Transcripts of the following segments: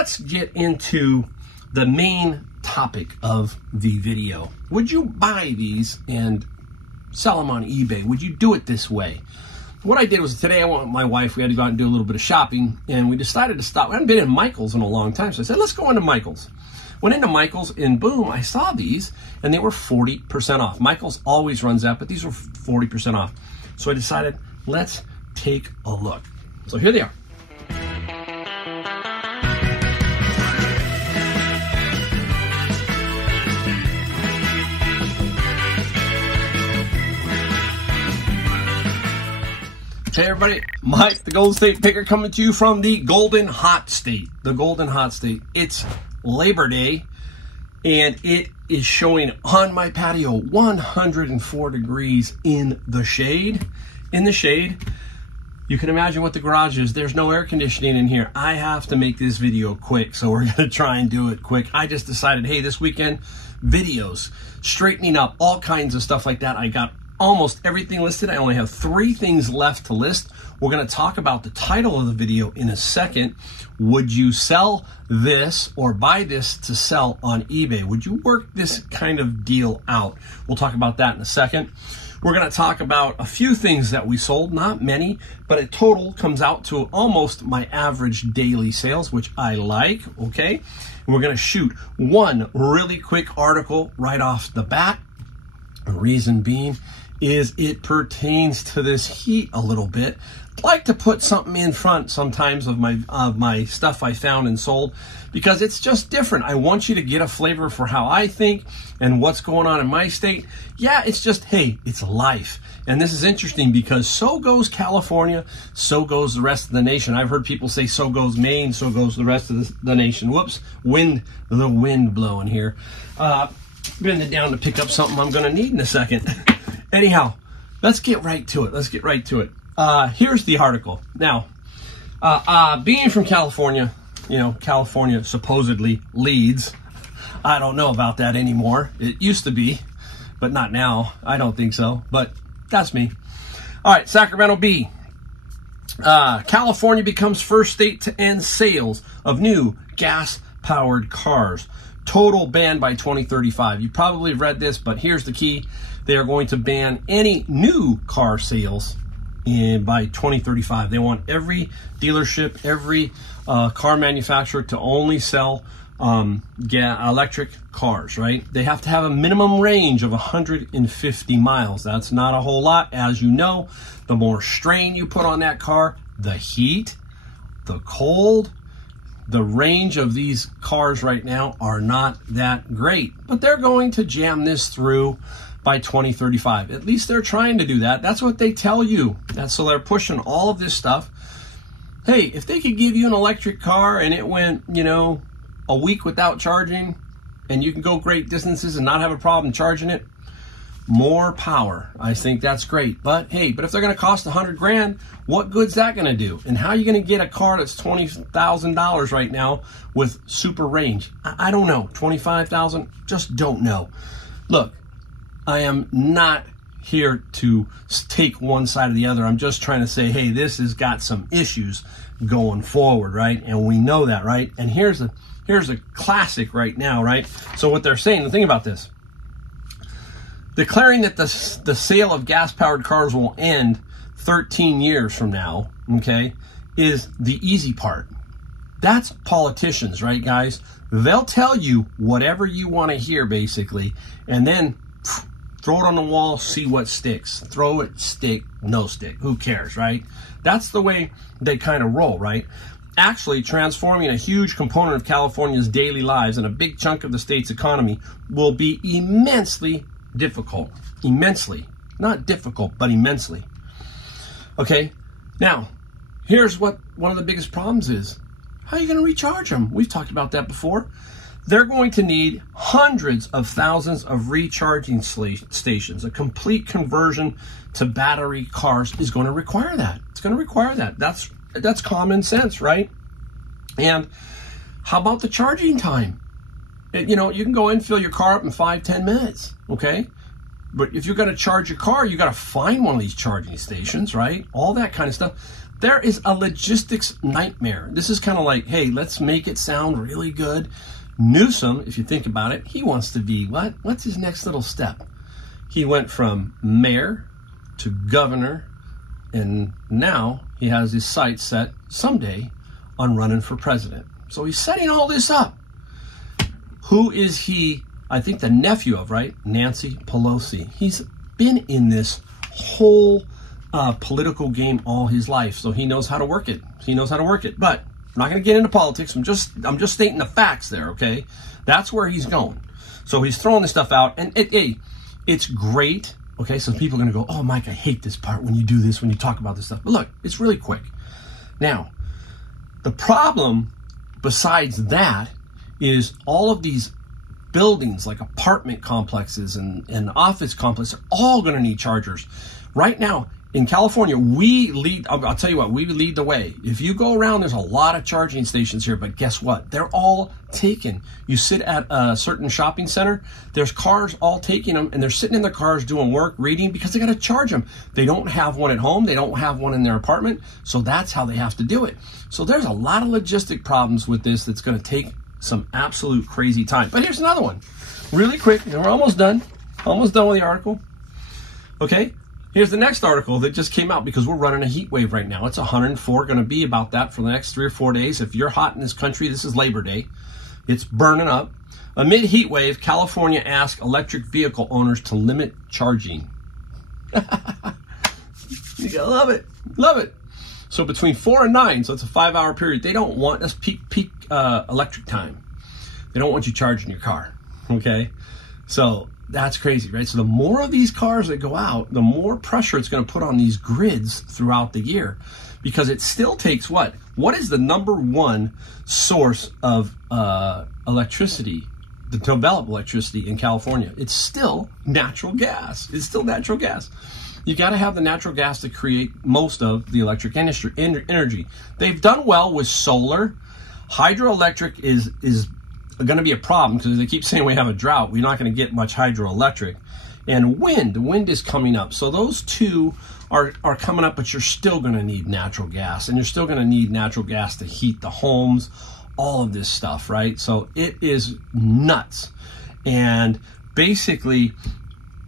let's get into the main topic of the video. Would you buy these and sell them on eBay? Would you do it this way? What I did was today I went with my wife. We had to go out and do a little bit of shopping, and we decided to stop. We hadn't been in Michael's in a long time, so I said, let's go into Michael's. Went into Michael's, and boom, I saw these, and they were 40% off. Michael's always runs that, but these were 40% off. So I decided, let's take a look. So here they are. Hey everybody, Mike, the Golden State Picker, coming to you from the Golden Hot State. The Golden Hot State. It's Labor Day, and it is showing on my patio 104 degrees in the shade. In the shade, you can imagine what the garage is. There's no air conditioning in here. I have to make this video quick, so we're gonna try and do it quick. I just decided, hey, this weekend, videos, straightening up, all kinds of stuff like that. I got almost everything listed. I only have 3 things left to list. We're going to talk about the title of the video in a second. Would you sell this or buy this to sell on eBay? Would you work this kind of deal out? We'll talk about that in a second. We're going to talk about a few things that we sold, not many, but a total comes out to almost my average daily sales, which I like, okay? And we're going to shoot one really quick article right off the bat. The reason being is it pertains to this heat a little bit. I'd like to put something in front sometimes of my stuff I found and sold, because it's just different. I want you to get a flavor for how I think and what's going on in my state. Yeah, it's just, hey, it's life. And this is interesting because so goes California, so goes the rest of the nation. I've heard people say so goes Maine, so goes the rest of the nation. Whoops, the wind blowing here. Bend it down to pick up something I'm gonna need in a second. Anyhow, let's get right to it. Let's get right to it. Here's the article. Now, being from California, you know, California supposedly leads. I don't know about that anymore. It used to be, but not now. I don't think so, but that's me. All right, Sacramento Bee. California becomes first state to end sales of new gas-powered cars. Total ban by 2035. You probably read this, but here's the key. They are going to ban any new car sales by 2035. They want every dealership, every car manufacturer to only sell electric cars, right? They have to have a minimum range of 150 miles. That's not a whole lot. As you know, the more strain you put on that car, the heat, the cold, the range of these cars right now are not that great, but they're going to jam this through by 2035. At least they're trying to do that. That's what they tell you. So they're pushing all of this stuff. Hey, if they could give you an electric car and it went, you know, a week without charging, and you can go great distances and not have a problem charging it, more power. I think that's great. But hey, if they're going to cost $100 grand, what good's that going to do? And how are you going to get a car that's $20,000 right now with super range? I don't know. 25,000? Just don't know. Look, I am not here to take one side or the other. I'm just trying to say, hey, this has got some issues going forward, right? And we know that, right? And here's a classic right now, right? So what they're saying, the thing about this, declaring that the sale of gas-powered cars will end 13 years from now, okay, is the easy part. That's politicians, right, guys? They'll tell you whatever you want to hear, basically, and then throw it on the wall, see what sticks. Throw it, stick, no stick. Who cares, right? That's the way they kind of roll, right? Actually, transforming a huge component of California's daily lives and a big chunk of the state's economy will be immensely difficult. Immensely. Not difficult, but immensely. Okay? Now, here's what one of the biggest problems is. How are you going to recharge them? We've talked about that before. They're going to need hundreds of thousands of recharging stations. A complete conversion to battery cars is going to require that. It's going to require that. That's common sense, right? And how about the charging time? You know, you can go in, fill your car up in 5-10 minutes, okay? But if you're going to charge your car, you got to find one of these charging stations, right? All that kind of stuff. There is a logistics nightmare. This is kind of like, hey, let's make it sound really good. Newsom, if you think about it, he wants to be what? What's his next little step? He went from mayor to governor, and now he has his sights set someday on running for president. So he's setting all this up. Who is he? I think the nephew of, right? Nancy Pelosi. He's been in this whole political game all his life, so he knows how to work it. He knows how to work it. But I'm not going to get into politics. I'm just stating the facts there, okay? That's where he's going. So he's throwing this stuff out, and it's great. Okay, so people are going to go, oh, Mike, I hate this part when you do this, when you talk about this stuff. But look, it's really quick. Now, the problem besides that is all of these buildings like apartment complexes and office complexes are all going to need chargers. Right now, in California, we lead, I'll tell you what, we lead the way. If you go around, there's a lot of charging stations here, but guess what? They're all taken. You sit at a certain shopping center, there's cars all taking them, and they're sitting in their cars doing work, reading, because they got to charge them. They don't have one at home. They don't have one in their apartment, so that's how they have to do it. So there's a lot of logistic problems with this that's going to take some absolute crazy time. But here's another one. Really quick, and we're almost done. Almost done with the article. Okay? Here's the next article that just came out because we're running a heat wave right now. It's 104, going to be about that for the next 3 or 4 days. If you're hot in this country, this is Labor Day. It's burning up. Amid heat wave, California asks electric vehicle owners to limit charging. You gotta love it. Love it. So between 4 and 9, so it's a 5-hour period, they don't want us peak electric time. They don't want you charging your car, okay? So that's crazy, right? So the more of these cars that go out, the more pressure it's going to put on these grids throughout the year, because it still takes what? What is the #1 source of electricity, to develop electricity in California? It's still natural gas. It's still natural gas. You got to have the natural gas to create most of the electric industry energy. They've done well with solar. Hydroelectric is going to be a problem because they keep saying we have a drought. We're not going to get much hydroelectric. And wind is coming up. So those two are coming up, but you're still going to need natural gas, and you're still going to need natural gas to heat the homes, all of this stuff, right? So it is nuts. And basically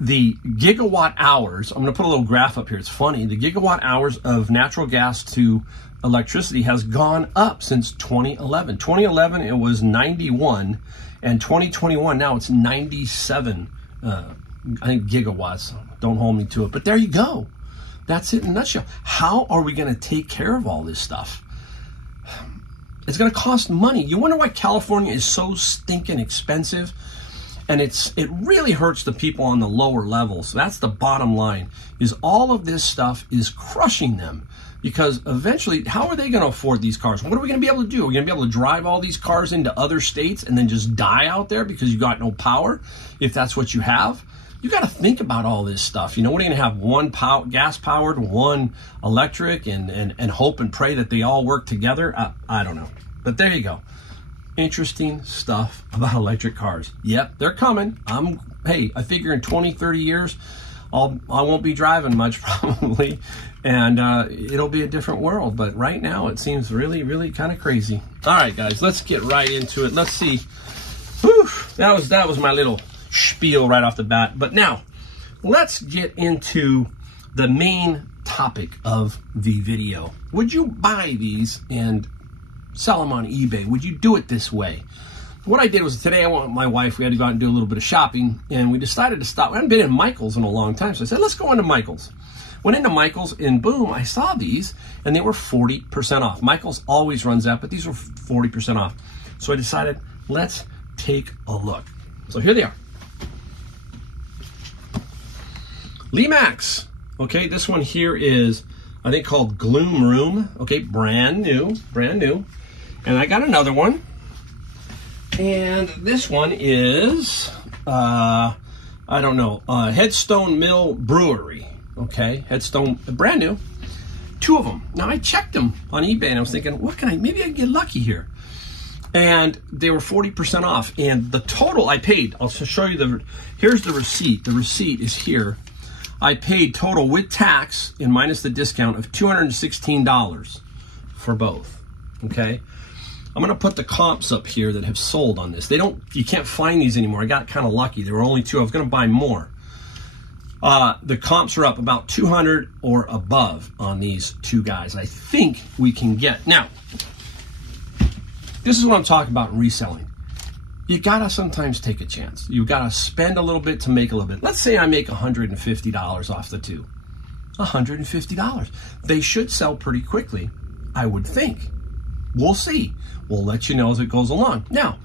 the gigawatt hours, I'm going to put a little graph up here. It's funny. The gigawatt hours of natural gas to electricity has gone up since 2011. 2011, it was 91, and 2021, now it's 97, I think gigawatts. Don't hold me to it, but there you go. That's it in a nutshell. How are we going to take care of all this stuff? It's going to cost money. You wonder why California is so stinking expensive? And it really hurts the people on the lower levels. So that's the bottom line, is all of this stuff is crushing them. Because eventually, how are they going to afford these cars? What are we going to be able to do? Are we going to be able to drive all these cars into other states and then just die out there because you got no power, if that's what you have? You got to think about all this stuff. You know, what are you going to have? One gas-powered, one electric, and hope and pray that they all work together? I don't know. But there you go. Interesting stuff about electric cars. Yep, they're coming. Hey, I figure in 20, 30 years, I won't be driving much probably, and it'll be a different world. But right now, it seems really, really kind of crazy. All right, guys, let's get right into it. Let's see. Whew, that was my little spiel right off the bat. But now, let's get into the main topic of the video. Would you buy these and sell them on eBay? Would you do it this way? What I did was, today I went with my wife. We had to go out and do a little bit of shopping, and we decided to stop. We hadn't been in Michael's in a long time, so I said, let's go into Michael's. Went into Michael's, and boom, I saw these, and they were 40% off. Michael's always runs that, but these were 40% off. So I decided, let's take a look. So here they are. Limax. Okay, this one here is, I think, called Gloom Room. Okay, brand new, brand new. And I got another one. And this one is, I don't know, Headstone Mill Brewery. Okay, Headstone, brand new. 2 of them. Now, I checked them on eBay, and I was thinking, maybe I can get lucky here. And they were 40% off. And the total I paid, I'll show you here's the receipt. The receipt is here. I paid total with tax and minus the discount of $216 for both, okay? I'm gonna put the comps up here that have sold on this. You can't find these anymore. I got kind of lucky. There were only 2. I was gonna buy more. The comps are up about 200 or above on these 2 guys. I think we can get. Now, this is what I'm talking about in reselling. You gotta sometimes take a chance. You gotta spend a little bit to make a little bit. Let's say I make $150 off the 2. $150. They should sell pretty quickly, I would think. We'll see. We'll let you know as it goes along. Now,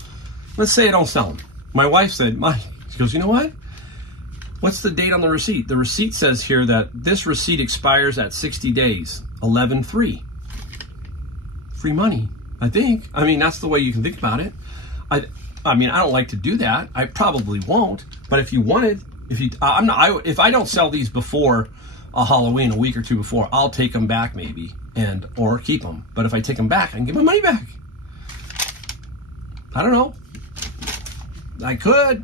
let's say I don't sell them. My wife said, she goes, you know what? What's the date on the receipt? The receipt says here that this receipt expires at 60 days, 11/3. Free money, I think. I mean, that's the way you can think about it. I mean, I don't like to do that. I probably won't. But if you wanted, if I don't sell these before a Halloween, a week or 2 before, I'll take them back maybe or keep them. But if I take them back, I can get my money back. I don't know. I could.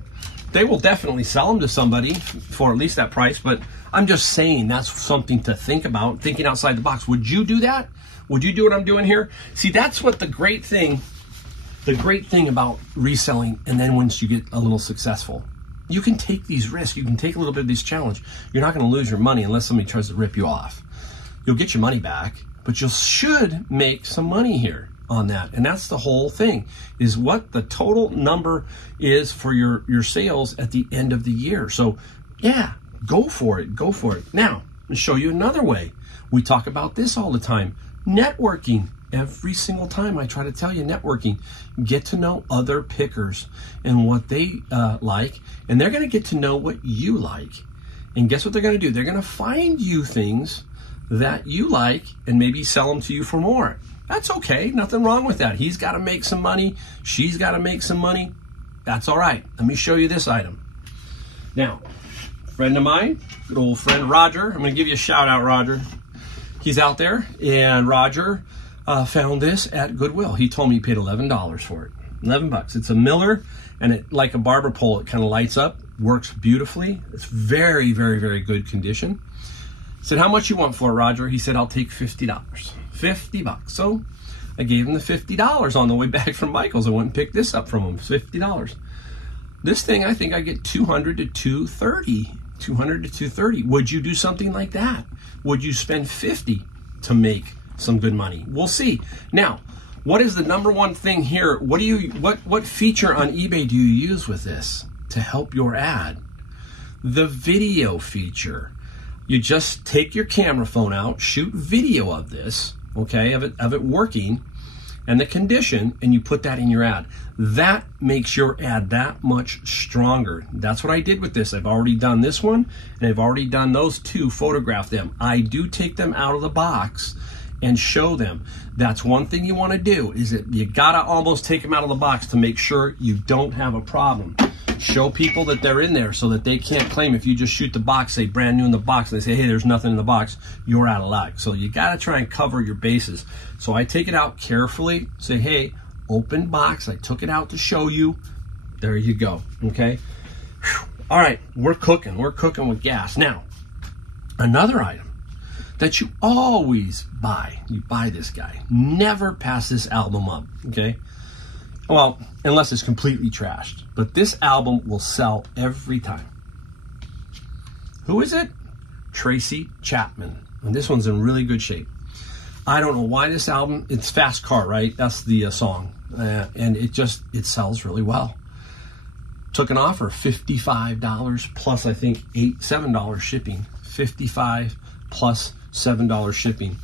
They will definitely sell them to somebody for at least that price, but I'm just saying that's something to think about, thinking outside the box. Would you do that? Would you do what I'm doing here? See, that's what the great thing about reselling, and then once you get a little successful, you can take these risks. You can take a little bit of this challenge. You're not going to lose your money unless somebody tries to rip you off. You'll get your money back, but you should make some money here on that. And that's the whole thing, is what the total number is for your sales at the end of the year. So yeah, go for it. Go for it. Now, I'll show you another way. We talk about this all the time. Networking. Every single time I try to tell you, networking. Get to know other pickers and what they like, and they're going to get to know what you like. And guess what they're going to do? They're going to find you things that you like and maybe sell them to you for more. That's okay. Nothing wrong with that. He's got to make some money. She's got to make some money. That's all right. Let me show you this item. Now, friend of mine, good old friend Roger. I'm going to give you a shout out, Roger. He's out there, and Roger found this at Goodwill. He told me he paid $11 for it. 11 bucks. It's a Miller, and it, like a barber pole, it kind of lights up, works beautifully. It's very, very, very good condition. I said, how much you want for it, Roger? He said, I'll take $50. 50 bucks. So I gave him the $50 on the way back from Michael's. I went and picked this up from him, $50. This thing, I think I get $200 to $230. $200 to $230. Would you do something like that? Would you spend $50 to make some good money? We'll see. Now, what is the number one thing here? What feature on eBay do you use with this to help your ad? The video feature. You just take your camera phone out, shoot video of this, okay, of it working, and the condition, and you put that in your ad. That makes your ad that much stronger. That's what I did with this. I've already done this one, and I've already done those 2, photograph them. I do take them out of the box and show them. That's one thing you want to do, is that you gotta almost take them out of the box to make sure you don't have a problem. Show people that they're in there so that they can't claim if you just shoot the box, say brand new in the box, and they say, hey, there's nothing in the box, you're out of luck. So you gotta try and cover your bases. So I take it out carefully, say, hey, open box, I took it out to show you. There you go, okay? Whew. All right, we're cooking with gas. Now, another item that you always buy, you buy this guy. Never pass this album up, okay? Well, unless it's completely trashed. But this album will sell every time. Who is it? Tracy Chapman. And this one's in really good shape. I don't know why this album, it's Fast Car, right? That's the song. And it sells really well. Took an offer, $55 plus I think $7 shipping. $55 plus $7 shipping.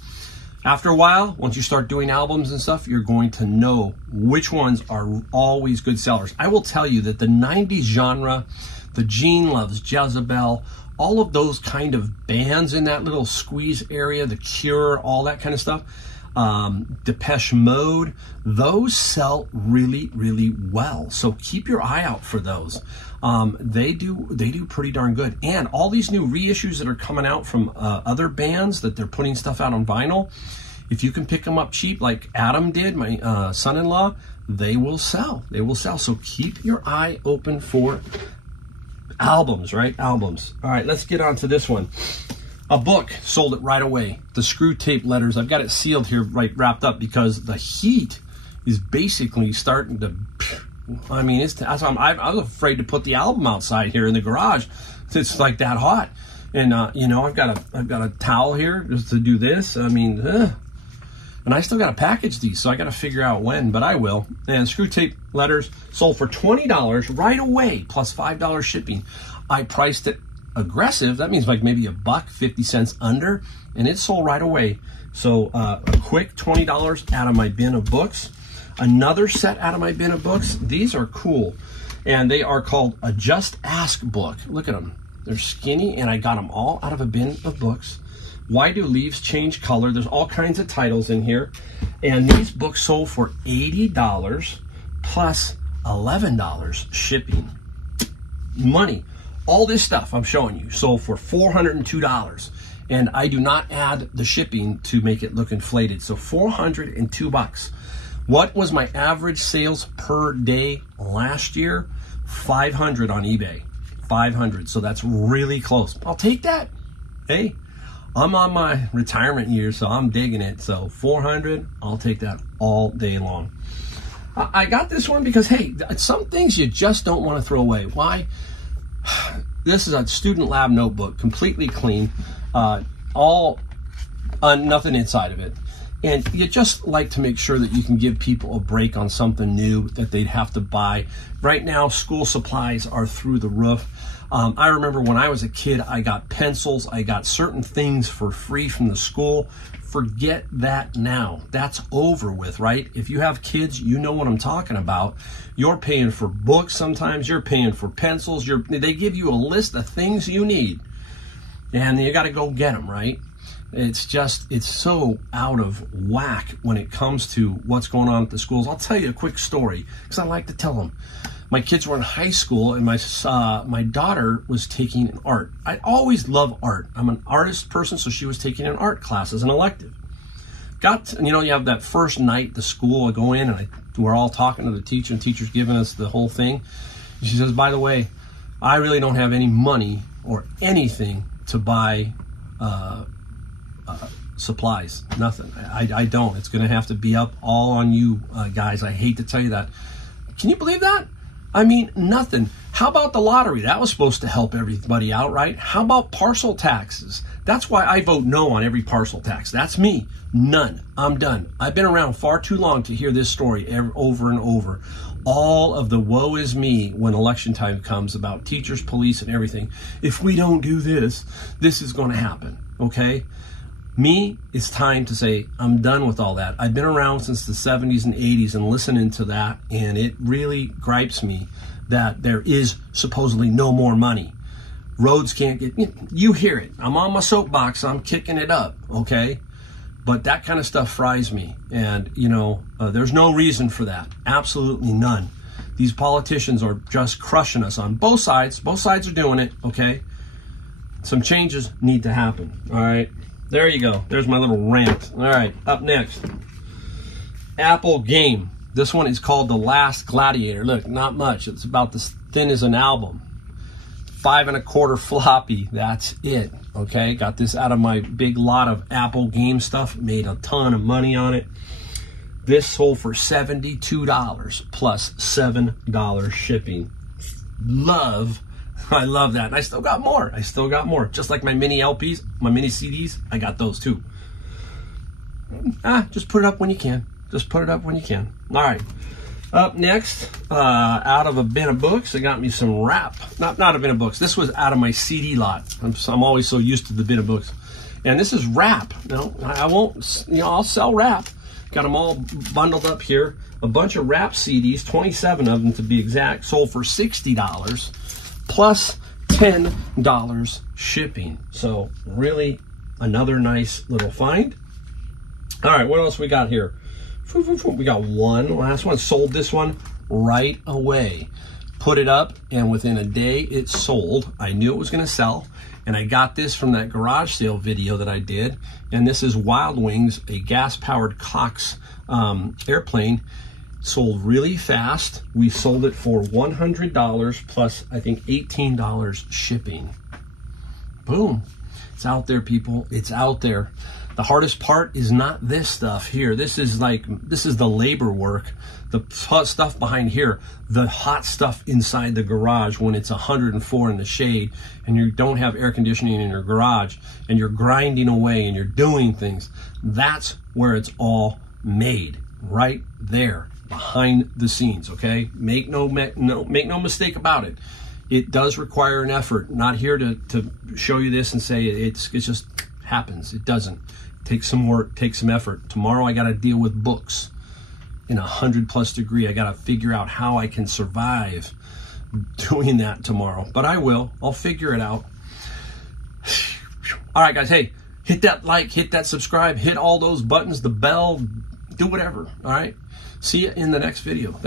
After a while, once you start doing albums and stuff, you're going to know which ones are always good sellers. I will tell you that the 90s genre, the Gene Loves Jezebel, all of those kind of bands in that little squeeze area, The Cure, all that kind of stuff, Depeche Mode, those sell really, really well. So keep your eye out for those. They do pretty darn good. And all these new reissues that are coming out from other bands that they're putting stuff out on vinyl, if you can pick them up cheap like Adam did, my son-in-law, they will sell. They will sell. So keep your eye open for albums, right? Albums. All right, let's get on to this one. A book, sold it right away. The Screw Tape Letters. I've got it sealed here, right, wrapped up, because the heat is basically starting to, I mean, I was afraid to put the album outside here in the garage. It's like that hot. And, you know, I've got a towel here just to do this. I mean, and I still got to package these, so I got to figure out when, but I will. And Screw Tape Letters sold for $20 right away, plus $5 shipping. I priced it aggressive. That means like maybe $1.50 under, and it sold right away. So a quick $20 out of my bin of books. Another set out of my bin of books. These are cool, and they are called a Just Ask book. Look at them. They're skinny, and I got them all out of a bin of books. Why Do Leaves Change Color? There's all kinds of titles in here, and these books sold for $80 plus $11 shipping. Money. All this stuff I'm showing you sold for $402, and I do not add the shipping to make it look inflated. So $402. What was my average sales per day last year? 500 on eBay. 500. So that's really close. I'll take that. Hey, I'm on my retirement year, so I'm digging it. So 400, I'll take that all day long. I got this one because, hey, some things you just don't want to throw away. Why? This is a student lab notebook, completely clean, nothing inside of it. And you just like to make sure that you can give people a break on something new that they'd have to buy. Right now, school supplies are through the roof. I remember when I was a kid, I got pencils, I got certain things for free from the school. Forget that now. That's over with, right? If you have kids, you know what I'm talking about. You're paying for books sometimes, you're paying for pencils, they give you a list of things you need, and you got to go get them, right? It's so out of whack when it comes to what's going on at the schools. I'll tell you a quick story, because I like to tell them. My kids were in high school, and my daughter was taking an art. I always love art. I'm an artist person, so she was taking an art class as an elective. You know, you have that first night the school, I go in, and we're all talking to the teacher, and the teacher's giving us the whole thing. And she says, by the way, I really don't have any money or anything to buy supplies. Nothing. I don't. It's going to have to be up all on you guys. I hate to tell you that. Can you believe that? I mean, nothing. How about the lottery? That was supposed to help everybody out, right? How about parcel taxes? That's why I vote no on every parcel tax. That's me. None. I'm done. I've been around far too long to hear this story over and over. All of the woe is me when election time comes about teachers, police, and everything. If we don't do this, this is going to happen, okay? Me, it's time to say, I'm done with all that. I've been around since the 70s and 80s and listening to that, and it really gripes me that there is supposedly no more money. Roads can't get, you hear it. I'm on my soapbox, I'm kicking it up, okay? But that kind of stuff fries me, and, you know, there's no reason for that. Absolutely none. These politicians are just crushing us on both sides. Both sides are doing it, okay? Some changes need to happen, all right? There you go. There's my little rant. All right, up next. Apple game. This one is called The Last Gladiator. Look, not much. It's about as thin as an album. 5 1/4 floppy. That's it. Okay, got this out of my big lot of Apple game stuff. Made a ton of money on it. This sold for $72 plus $7 shipping. I love that. And I still got more. Just like my mini LPs, my mini CDs, I got those too. Just put it up when you can. All right. Up next, out of a bin of books, I got me some rap. Not a bin of books. This was out of my CD lot. I'm always so used to the bin of books. And this is rap. No, I won't, I'll sell rap. Got them all bundled up here. A bunch of rap CDs, 27 of them to be exact, sold for $60. Plus $10 shipping. So really another nice little find. All right, what else we got here? We got one last one. Sold this one right away. Put it up, and within a day it sold. I knew it was going to sell, and I got this from that garage sale video that I did. And this is Wild Wings, a gas-powered Cox airplane. sold really fast. We sold it for $100 plus, I think, $18 shipping. Boom. It's out there, people. It's out there. The hardest part is not this stuff here. This is the labor work, the stuff behind here, the hot stuff inside the garage when it's 104 in the shade and you don't have air conditioning in your garage and you're grinding away and you're doing things. That's where it's all made, right there behind the scenes. Okay, make no mistake about it. It does require an effort. Not here to show you this and say it just happens. It doesn't. Take some work, take some effort. Tomorrow I got to deal with books in 100+ degree. I got to figure out how I can survive doing that tomorrow. But I will. I'll figure it out. All right, guys. Hey, hit that like, hit that subscribe, hit all those buttons, the bell, do whatever. All right. See you in the next video. Thanks.